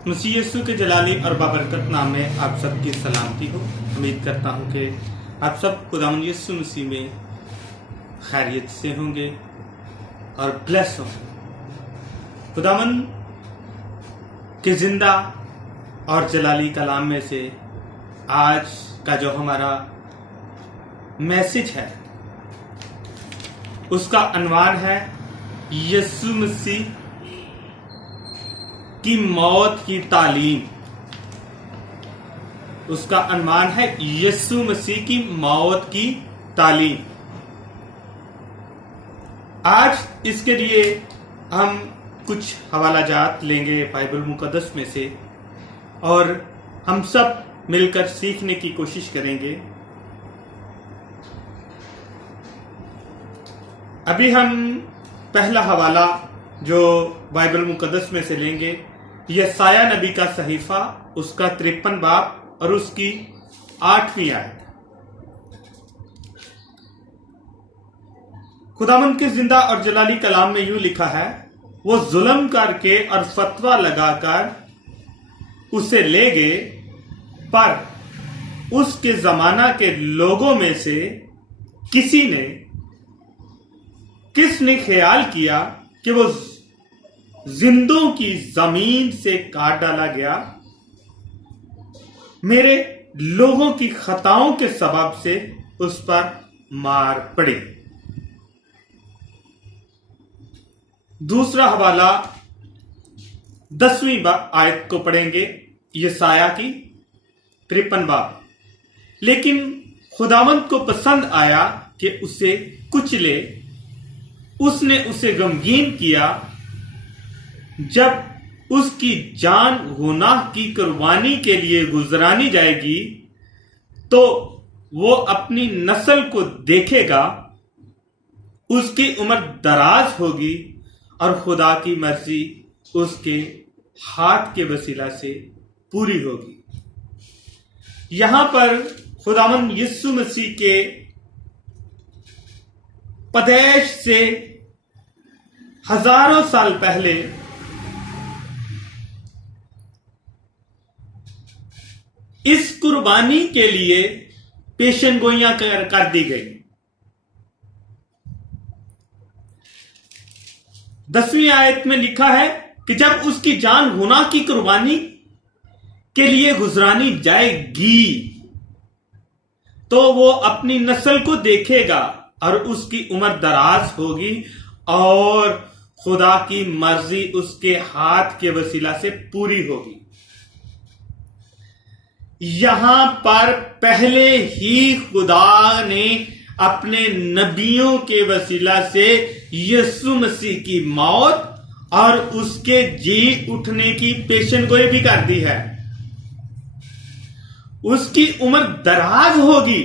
मसीह यीशु के जलाली और बाबरकत नाम में आप सबकी सलामती हो। उम्मीद करता हूँ कि आप सब खुदावंद यीशु मसीह में खैरियत से होंगे और ब्लेस होंगे। खुदावंद के जिंदा और जलाली कलाम में से आज का जो हमारा मैसेज है उसका अनवान है यीशु मसीह की मौत की तालीम। उसका अनवान है यीशु मसीह की मौत की तालीम। आज इसके लिए हम कुछ हवाला जात लेंगे बाइबल मुकद्दस में से और हम सब मिलकर सीखने की कोशिश करेंगे। अभी हम पहला हवाला जो बाइबल मुकद्दस में से लेंगे यसाया नबी का सहीफा, उसका 53 बाब और उसकी 8वीं आयत। खुदावंद के जिंदा और जलाली कलाम में यूं लिखा है, वो जुल्म करके और फतवा लगाकर उसे ले गए, पर उसके जमाना के लोगों में से किसने ख्याल किया कि वो जिंदों की जमीन से काट डाला गया, मेरे लोगों की खताओं के सबब से उस पर मार पड़ी। दूसरा हवाला 10वीं आयत को पढ़ेंगे, यसाया की 53 बाब। लेकिन खुदावंद को पसंद आया कि उसे कुचले, उसने उसे गमगीन किया। जब उसकी जान गुनाह की कुर्बानी के लिए गुजरानी जाएगी तो वो अपनी नस्ल को देखेगा, उसकी उम्र दराज होगी और खुदा की मर्जी उसके हाथ के वसीला से पूरी होगी। यहां पर खुदावंद यीशु मसीह के पैदाइश से हजारों साल पहले इस कुर्बानी के लिए पेशनगोइयां कर दी गई। 10वीं आयत में लिखा है कि जब उसकी जान गुनाह की कुर्बानी के लिए गुजरानी जाएगी तो वो अपनी नस्ल को देखेगा और उसकी उम्र दराज होगी और खुदा की मर्जी उसके हाथ के वसीला से पूरी होगी। यहां पर पहले ही खुदा ने अपने नबियों के वसीला से यीशु मसीह की मौत और उसके जी उठने की पेशनगोई भी कर दी है। उसकी उम्र दराज होगी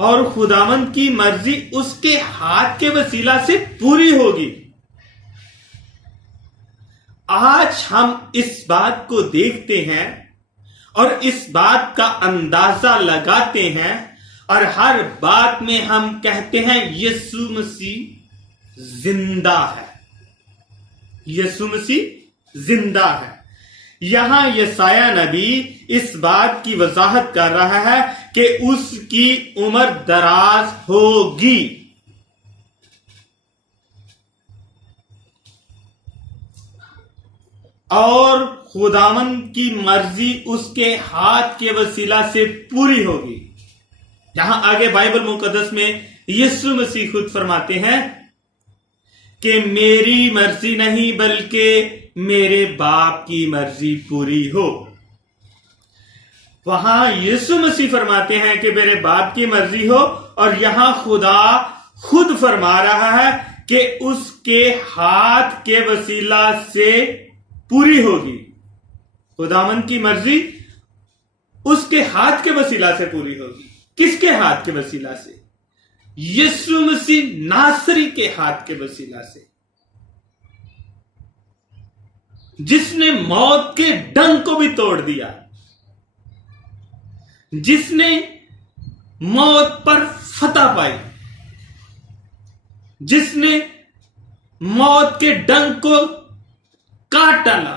और खुदावंद की मर्जी उसके हाथ के वसीला से पूरी होगी। आज हम इस बात को देखते हैं और इस बात का अंदाजा लगाते हैं और हर बात में हम कहते हैं यीशु मसीह जिंदा है, यीशु मसीह जिंदा है। यहां यसाया नबी इस बात की वजाहत कर रहा है कि उसकी उम्र दराज होगी। और खुदावंद की मर्जी उसके हाथ के वसीला से पूरी होगी। यहां आगे बाइबल मुकद्दस में यीशु मसीह खुद फरमाते हैं कि मेरी मर्जी नहीं बल्कि मेरे बाप की मर्जी पूरी हो। वहां यीशु मसीह फरमाते हैं कि मेरे बाप की मर्जी हो और यहां खुदा खुद फरमा रहा है कि उसके हाथ के वसीला से पूरी होगी। खुदावंद की मर्जी उसके हाथ के वसीला से पूरी होगी। किसके हाथ के वसीला से? यीशु मसीह नासरी के हाथ के वसीला से, जिसने मौत के डंक को भी तोड़ दिया, जिसने मौत पर फतह पाई, जिसने मौत के डंक को काट डाला,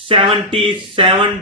77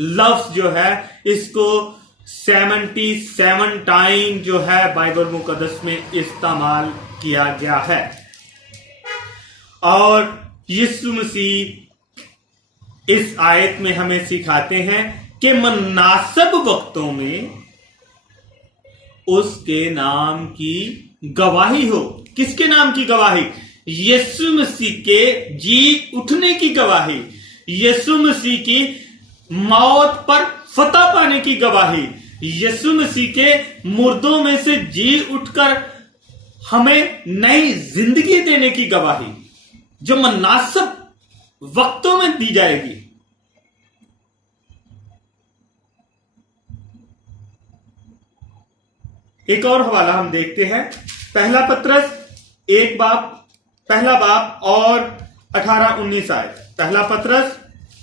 लफ्ज जो है इसको 77 टाइम जो है बाइबल मुकद्दस में इस्तेमाल किया गया है। और यीशु मसीह इस आयत में हमें सिखाते हैं कि मुनासिब वक्तों में उसके नाम की गवाही हो। किसके नाम की गवाही? यीशु मसीह के जी उठने की गवाही, यीशु मसीह की मौत पर फतह पाने की गवाही, यीशु मसीह के मुर्दों में से जी उठकर हमें नई जिंदगी देने की गवाही, जो मुनासिब वक्तों में दी जाएगी। एक और हवाला हम देखते हैं, पहला पत्रस पहला बाब और 18-19 आयत। पहला पत्रस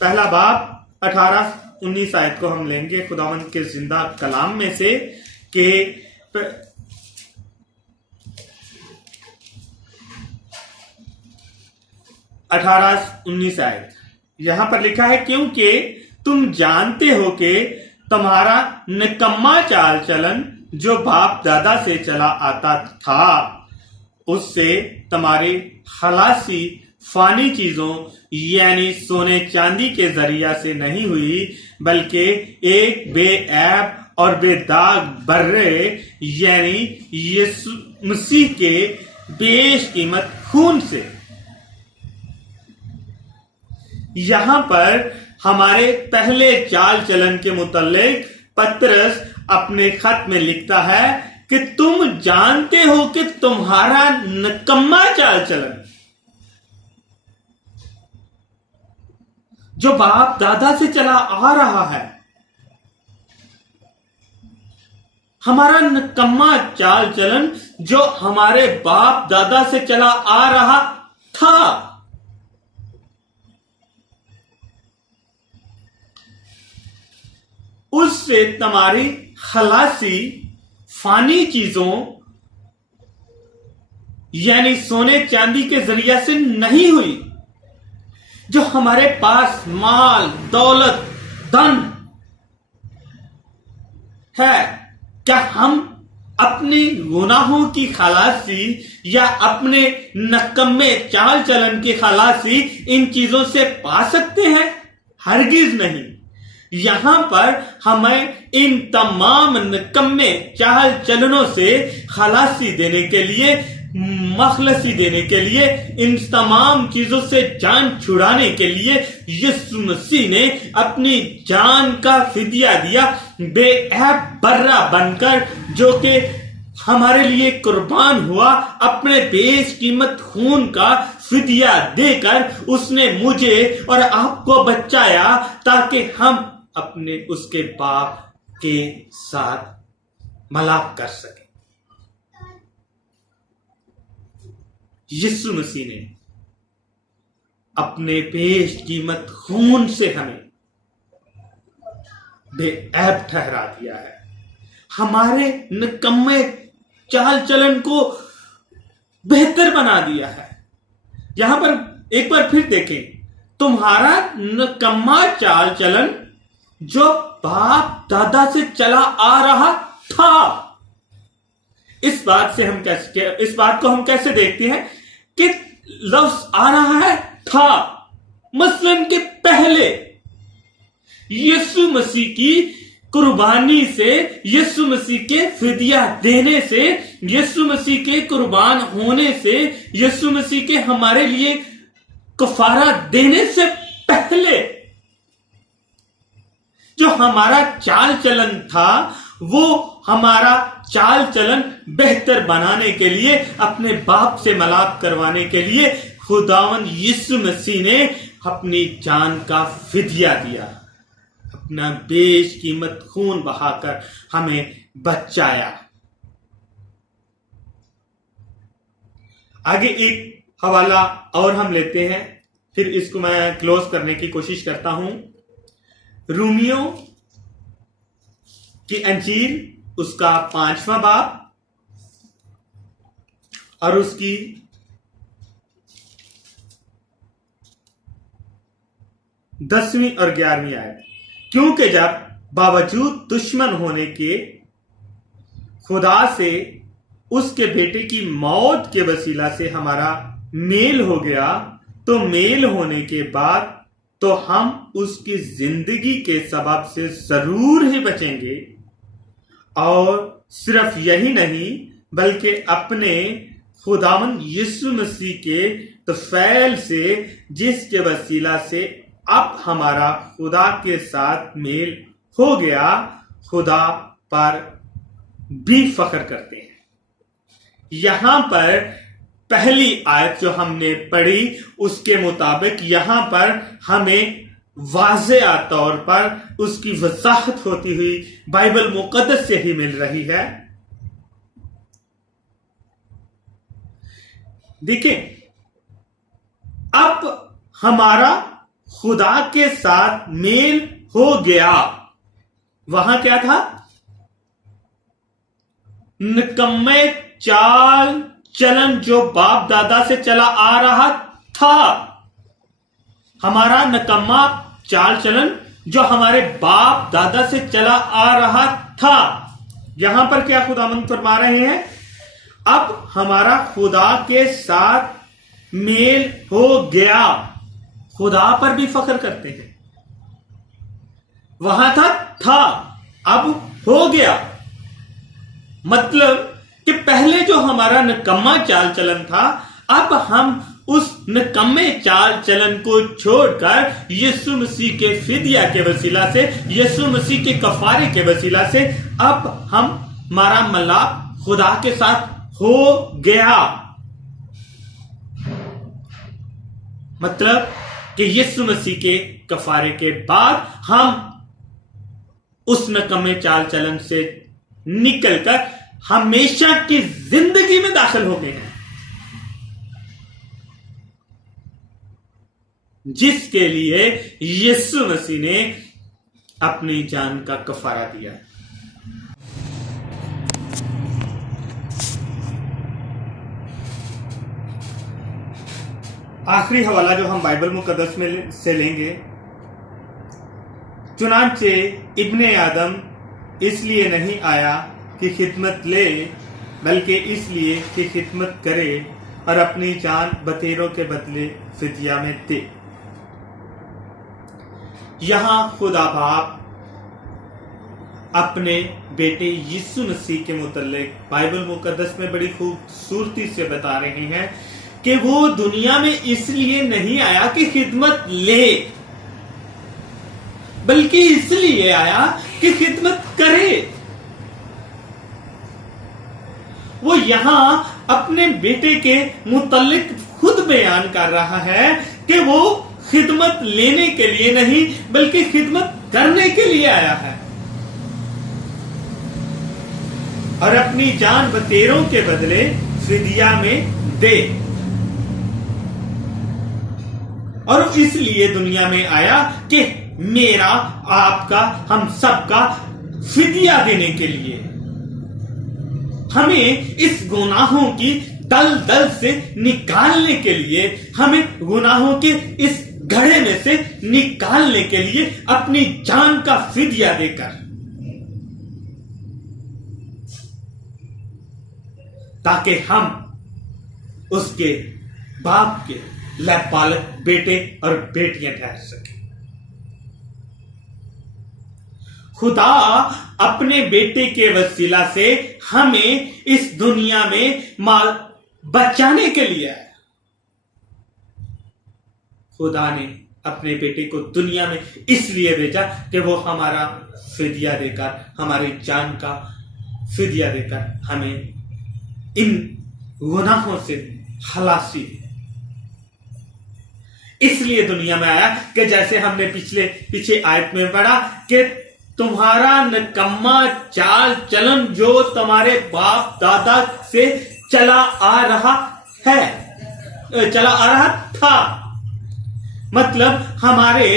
पहला बाब 18-19 आयत को हम लेंगे खुदावंद के जिंदा कलाम में से कि 18-19 आयत यहां पर लिखा है, क्योंकि तुम जानते हो कि तुम्हारा निकम्मा चाल चलन जो बाप दादा से चला आता था, उससे तुम्हारी खलासी फानी चीजों यानी सोने चांदी के जरिया से नहीं हुई, बल्कि एक बेऐब और बेदाग बर्रे यानी यीशु मसीह के बेशकीमत खून से। यहां पर हमारे पहले चाल चलन के मुतल्लिक पत्रस अपने खत में लिखता है कि तुम जानते हो कि तुम्हारा निकम्मा चाल चलन जो बाप दादा से चला आ रहा है, हमारा निकम्मा चाल चलन जो हमारे बाप दादा से चला आ रहा था, उससे तुम्हारी खलासी फानी चीजों यानी सोने चांदी के जरिया से नहीं हुई, जो हमारे पास माल दौलत धन है। क्या हम अपने गुनाहों की खलासी या अपने नकम्मे चाल चलन की खलासी इन चीजों से पा सकते हैं? हरगिज नहीं। यहां पर हमें इन तमाम निकम्मे चाल चलनों से खलासी देने के लिए, मखलसी देने के लिए, इन तमाम चीजों से जान छुड़ाने के लिए यीशु मसीह ने अपनी जान का फिदिया दिया, बेऐब बर्रा बनकर, जो कि हमारे लिए कुर्बान हुआ। अपने बेशकीमत खून का फिदिया देकर उसने मुझे और आपको बचाया, ताकि हम अपने उसके बाप के साथ मिलाप कर सके। यीशु मसीह ने अपने बेशकीमत खून से हमें बेऐब ठहरा दिया है, हमारे निकम्मे चाल चलन को बेहतर बना दिया है। यहां पर एक बार फिर देखें, तुम्हारा निकम्मा चाल चलन जो बाप दादा से चला आ रहा था। इस बात को हम कैसे देखते हैं कि लफ्ज आ रहा है था, मसलन के पहले यीशु मसीह की कुर्बानी से, यीशु मसीह के फिदिया देने से, यीशु मसीह के कुर्बान होने से, यीशु मसीह के हमारे लिए कफारा देने से पहले जो हमारा चाल चलन था, वो हमारा चाल चलन बेहतर बनाने के लिए, अपने बाप से मिलाप करवाने के लिए खुदावंद यीशु मसीह ने अपनी जान का फिदिया दिया, अपना बेशकीमत खून बहाकर हमें बचाया। आगे एक हवाला और हम लेते हैं, फिर इसको मैं क्लोज करने की कोशिश करता हूं। रोमियो की अंजील उसका 5वां बाब और उसकी 10वीं और 11वीं आयत। क्योंकि जब बावजूद दुश्मन होने के खुदा से उसके बेटे की मौत के वसीला से हमारा मेल हो गया, तो मेल होने के बाद तो हम उसकी जिंदगी के सबब से जरूर ही बचेंगे। और सिर्फ यही नहीं बल्कि अपने खुदावंद यीशु मसीह के तफैल से, जिसके वसीला से अब हमारा खुदा के साथ मेल हो गया, खुदा पर भी फख्र करते हैं। यहां पर पहली आयत जो हमने पढ़ी उसके मुताबिक यहां पर हमें वाज़ेह तौर पर उसकी वजाहत होती हुई बाइबल मुकद्दस से ही मिल रही है। देखिए, अब हमारा खुदा के साथ मेल हो गया। वहां क्या था? निकम्मे चाल चलन जो बाप दादा से चला आ रहा था, हमारा निकम्मा चाल चलन जो हमारे बाप दादा से चला आ रहा था, यहां पर क्या खुदावंद फरमा रहे हैं? अब हमारा खुदा के साथ मेल हो गया। खुदा पर भी फख्र करते हैं। वहां था, अब हो गया। मतलब कि पहले जो हमारा निकम्मा चाल चलन था, अब हम उस निकम्मे चाल चलन को छोड़कर यीशु मसीह के फिदिया के वसीला से, यीशु मसीह के कफारे के वसीला से अब हमारा मिलाप खुदा के साथ हो गया। मतलब कि यीशु मसीह के कफारे के बाद हम उस निकम्मे चाल चलन से निकलकर हमेशा की जिंदगी में दाखिल हो गए हैं, जिसके लिए यीशु मसीह ने अपनी जान का कफारा दिया। आखिरी हवाला जो हम बाइबल मुकद्दस में से लेंगे, चुनांचे इब्ने आदम इसलिए नहीं आया कि खिदमत ले, बल्कि इसलिए कि खिदमत करे और अपनी जान बतेरों के बदले फिदिया में दे। यहां खुदा बाप अपने बेटे यीशु मसीह के मुतल्लिक बाइबल मुकद्दस में बड़ी खूबसूरती से बता रहे हैं कि वो दुनिया में इसलिए नहीं आया कि खिदमत ले, बल्कि इसलिए आया कि खिदमत करे। वो यहां अपने बेटे के मुतल्लिक खुद बयान कर रहा है कि वो खिदमत लेने के लिए नहीं बल्कि खिदमत करने के लिए आया है और अपनी जान बतेरों के बदले फिदिया में दे। और इसलिए दुनिया में आया कि मेरा, आपका, हम सबका फिदिया देने के लिए, हमें इस गुनाहों की दलदल से निकालने के लिए, हमें गुनाहों के इस घड़े में से निकालने के लिए अपनी जान का फिदिया देकर, ताकि हम उसके बाप के लापालक बेटे और बेटियां ठहर सके। खुदा अपने बेटे के वसीला से हमें इस दुनिया में बचाने के लिए आया। खुदा ने अपने बेटे को दुनिया में इसलिए भेजा कि वो हमारा फिदिया देकर, हमारी जान का फिदिया देकर हमें इन गुनाहों से खलासी दे। इसलिए दुनिया में आया कि जैसे हमने पीछे आयत में पढ़ा कि तुम्हारा निकम्मा चाल चलन जो तुम्हारे बाप दादा से चला आ रहा था, मतलब हमारे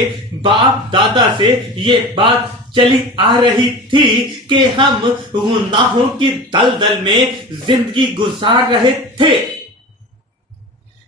बाप दादा से ये बात चली आ रही थी कि हम गुनाहों की दलदल में जिंदगी गुजार रहे थे,